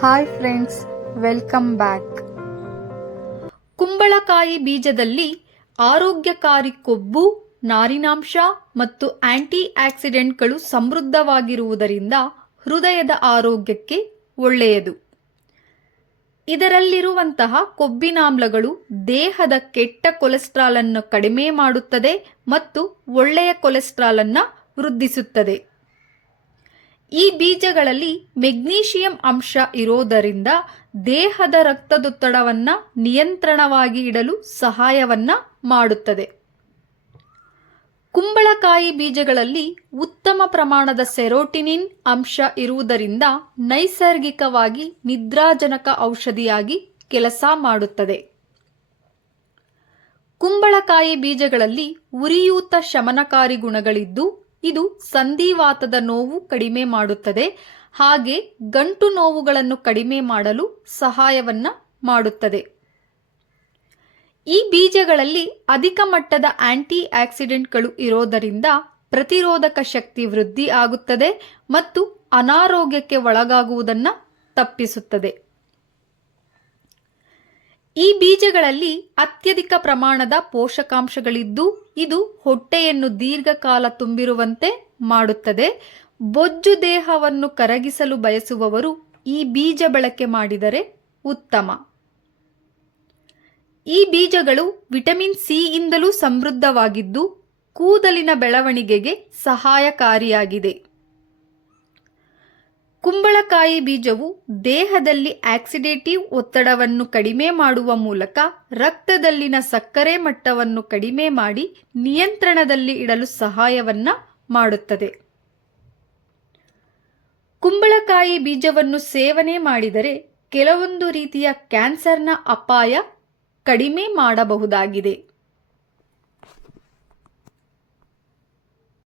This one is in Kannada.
ಹಾಯ್ ಫ್ರೆಂಡ್ಸ್ ವೆಲ್ಕಮ್ ಬ್ಯಾಕ್ ಕುಂಬಳಕಾಯಿ ಬೀಜದಲ್ಲಿ ಆರೋಗ್ಯಕಾರಿ ಕೊಬ್ಬು, ನಾರಿನಾಂಶ ಮತ್ತು ಆಂಟಿ ಆಕ್ಸಿಡೆಂಟ್ಗಳು ಸಮೃದ್ಧವಾಗಿರುವುದರಿಂದ ಹೃದಯದ ಆರೋಗ್ಯಕ್ಕೆ ಒಳ್ಳೆಯದು. ಇದರಲ್ಲಿರುವಂತಹ ಕೊಬ್ಬಿನಾಮ್ಲಗಳು ದೇಹದ ಕೆಟ್ಟ ಕೊಲೆಸ್ಟ್ರಾಲ್ ಅನ್ನು ಕಡಿಮೆ ಮಾಡುತ್ತದೆ ಮತ್ತು ಒಳ್ಳೆಯ ಕೊಲೆಸ್ಟ್ರಾಲ್ ಅನ್ನು ವೃದ್ಧಿಸುತ್ತದೆ. ಈ ಬೀಜಗಳಲ್ಲಿ ಮೆಗ್ನೀಷಿಯಂ ಅಂಶ ಇರೋದರಿಂದ ದೇಹದ ರಕ್ತದೊತ್ತಡವನ್ನು ನಿಯಂತ್ರಣವಾಗಿ ಇಡಲು ಸಹಾಯವನ್ನ ಮಾಡುತ್ತದೆ. ಕುಂಬಳಕಾಯಿ ಬೀಜಗಳಲ್ಲಿ ಉತ್ತಮ ಪ್ರಮಾಣದ ಸೆರೋಟಿನಿನ್ ಅಂಶ ಇರುವುದರಿಂದ ನೈಸರ್ಗಿಕವಾಗಿ ನಿದ್ರಾಜನಕ ಔಷಧಿಯಾಗಿ ಕೆಲಸ ಮಾಡುತ್ತದೆ. ಕುಂಬಳಕಾಯಿ ಬೀಜಗಳಲ್ಲಿ ಉರಿಯೂತ ಶಮನಕಾರಿ ಗುಣಗಳಿದ್ದು ಇದು ಸಂಧಿವಾತದ ನೋವು ಕಡಿಮೆ ಮಾಡುತ್ತದೆ. ಹಾಗೆ ಗಂಟು ನೋವುಗಳನ್ನು ಕಡಿಮೆ ಮಾಡಲು ಸಹಾಯವನ್ನ ಮಾಡುತ್ತದೆ. ಈ ಬೀಜಗಳಲ್ಲಿ ಅಧಿಕ ಮಟ್ಟದ ಆಂಟಿ ಆಕ್ಸಿಡೆಂಟ್ಗಳು ಇರೋದರಿಂದ ಪ್ರತಿರೋಧಕ ಶಕ್ತಿ ವೃದ್ಧಿ ಆಗುತ್ತದೆ ಮತ್ತು ಅನಾರೋಗ್ಯಕ್ಕೆ ಒಳಗಾಗುವುದನ್ನು ತಪ್ಪಿಸುತ್ತದೆ. ಈ ಬೀಜಗಳಲ್ಲಿ ಅತ್ಯಧಿಕ ಪ್ರಮಾಣದ ಪೋಷಕಾಂಶಗಳಿದ್ದು, ಇದು ಹೊಟ್ಟೆಯನ್ನು ದೀರ್ಘಕಾಲ ತುಂಬಿರುವಂತೆ ಮಾಡುತ್ತದೆ. ಬೊಜ್ಜು ದೇಹವನ್ನು ಕರಗಿಸಲು ಬಯಸುವವರು ಈ ಬೀಜ ಬಳಕೆ ಮಾಡಿದರೆ ಉತ್ತಮ. ಈ ಬೀಜಗಳು ವಿಟಮಿನ್ ಸಿ ಇಂದಲೂ ಸಮೃದ್ಧವಾಗಿದ್ದು, ಕೂದಲಿನ ಬೆಳವಣಿಗೆಗೆ ಸಹಾಯಕಾರಿಯಾಗಿದೆ. ಕುಂಬಳಕಾಯಿ ಬೀಜವು ದೇಹದಲ್ಲಿ ಆಕ್ಸಿಡೇಟಿವ್ ಒತ್ತಡವನ್ನು ಕಡಿಮೆ ಮಾಡುವ ಮೂಲಕ ರಕ್ತದಲ್ಲಿನ ಸಕ್ಕರೆ ಮಟ್ಟವನ್ನು ಕಡಿಮೆ ಮಾಡಿ ನಿಯಂತ್ರಣದಲ್ಲಿ ಇಡಲು ಸಹಾಯವನ್ನ ಮಾಡುತ್ತದೆ. ಕುಂಬಳಕಾಯಿ ಬೀಜವನ್ನು ಸೇವನೆ ಮಾಡಿದರೆ ಕೆಲವೊಂದು ರೀತಿಯ ಕ್ಯಾನ್ಸರ್ನ ಅಪಾಯ ಕಡಿಮೆ ಮಾಡಬಹುದಾಗಿದೆ.